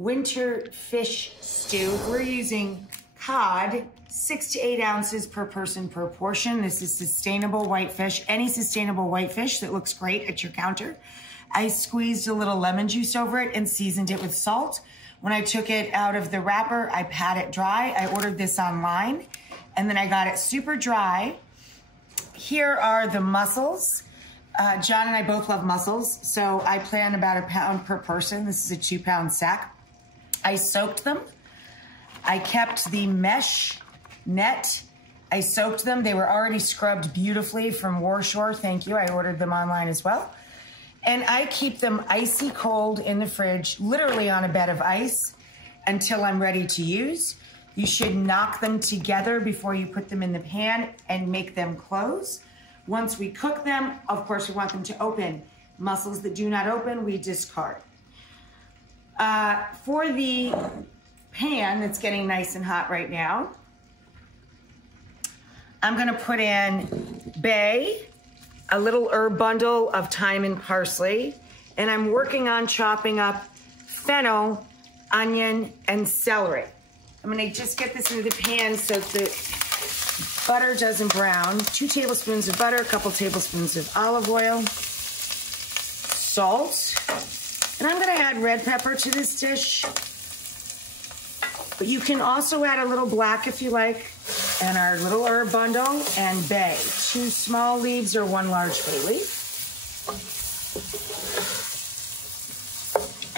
winter fish stew. We're using cod, 6 to 8 ounces per person per portion. This is sustainable whitefish, any sustainable whitefish that looks great at your counter. I squeezed a little lemon juice over it and seasoned it with salt. When I took it out of the wrapper, I pat it dry. I ordered this online, and then I got it super dry. Here are the mussels. John and I both love mussels, so I plan about a pound per person. This is a 2-pound sack. I soaked them. I kept the mesh net. I soaked them. They were already scrubbed beautifully from Warshore. Thank you. I ordered them online as well. And I keep them icy cold in the fridge, literally on a bed of ice, until I'm ready to use. You should knock them together before you put them in the pan and make them close. Once we cook them, of course, we want them to open. Mussels that do not open, we discard. For the pan that's getting nice and hot right now, I'm gonna put in bay, a little herb bundle of thyme and parsley, and I'm working on chopping up fennel, onion, and celery. I'm gonna just get this into the pan so the butter doesn't brown. 2 tablespoons of butter, a couple tablespoons of olive oil, salt, and I'm gonna add red pepper to this dish. But you can also add a little black if you like, and our little herb bundle and bay. 2 small leaves or 1 large bay leaf.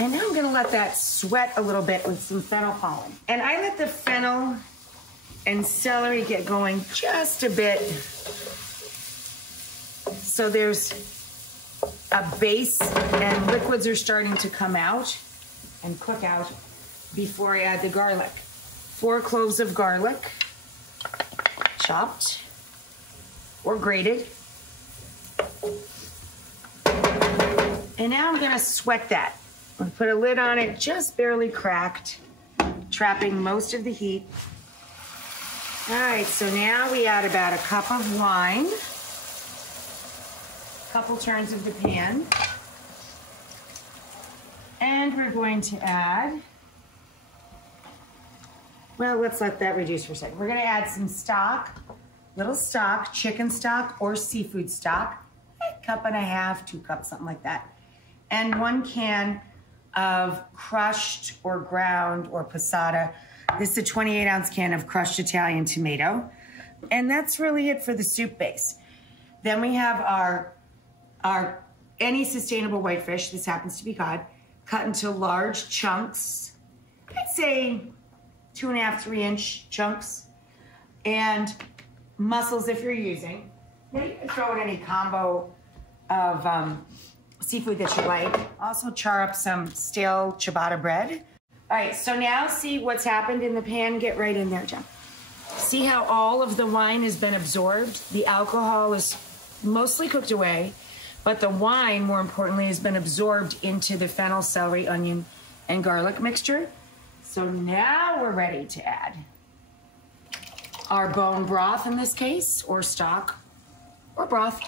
And now I'm gonna let that sweat a little bit with some fennel pollen. And I let the fennel and celery get going just a bit. So there's a base and liquids are starting to come out and cook out before I add the garlic. 4 cloves of garlic, chopped or grated. And now I'm gonna sweat that. I'm gonna put a lid on it, just barely cracked, trapping most of the heat. All right, so now we add about a cup of wine, a couple turns of the pan, and we're going to add, well, let's let that reduce for a second. We're gonna add some stock, little stock, chicken stock or seafood stock, a cup and a half, 2 cups, something like that. And 1 can of crushed or ground or passata. This is a 28-ounce can of crushed Italian tomato. And that's really it for the soup base. Then we have our any sustainable whitefish, this happens to be cod, cut into large chunks. I'd say 2.5, 3-inch chunks. And mussels if you're using. Now you can throw in any combo of seafood that you like. Also char up some stale ciabatta bread. All right, so now see what's happened in the pan. Get right in there, Jen. See how all of the wine has been absorbed? The alcohol is mostly cooked away, but the wine, more importantly, has been absorbed into the fennel, celery, onion, and garlic mixture. So now we're ready to add our bone broth in this case, or stock, or broth,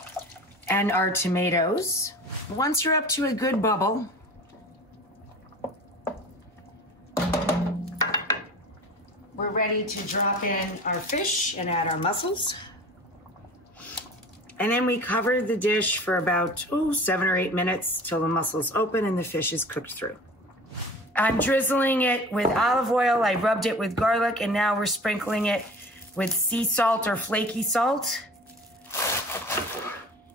and our tomatoes. Once you're up to a good bubble, we're ready to drop in our fish and add our mussels. And then we cover the dish for about 7 or 8 minutes till the mussels open and the fish is cooked through. I'm drizzling it with olive oil. I rubbed it with garlic, and now we're sprinkling it with sea salt or flaky salt.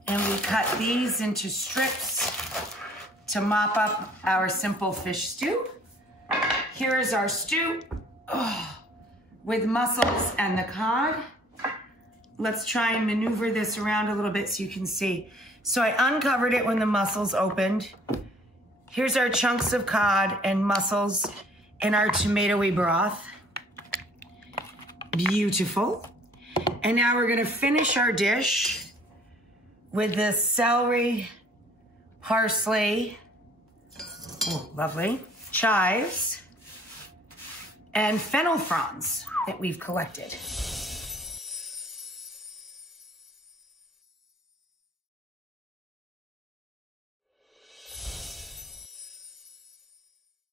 And we cut these into strips to mop up our simple fish stew. Here is our stew with mussels and the cod. Let's try and maneuver this around a little bit so you can see. So I uncovered it when the mussels opened. Here's our chunks of cod and mussels in our tomatoey broth. Beautiful. And now we're gonna finish our dish with the celery, parsley, lovely, chives, and fennel fronds that we've collected.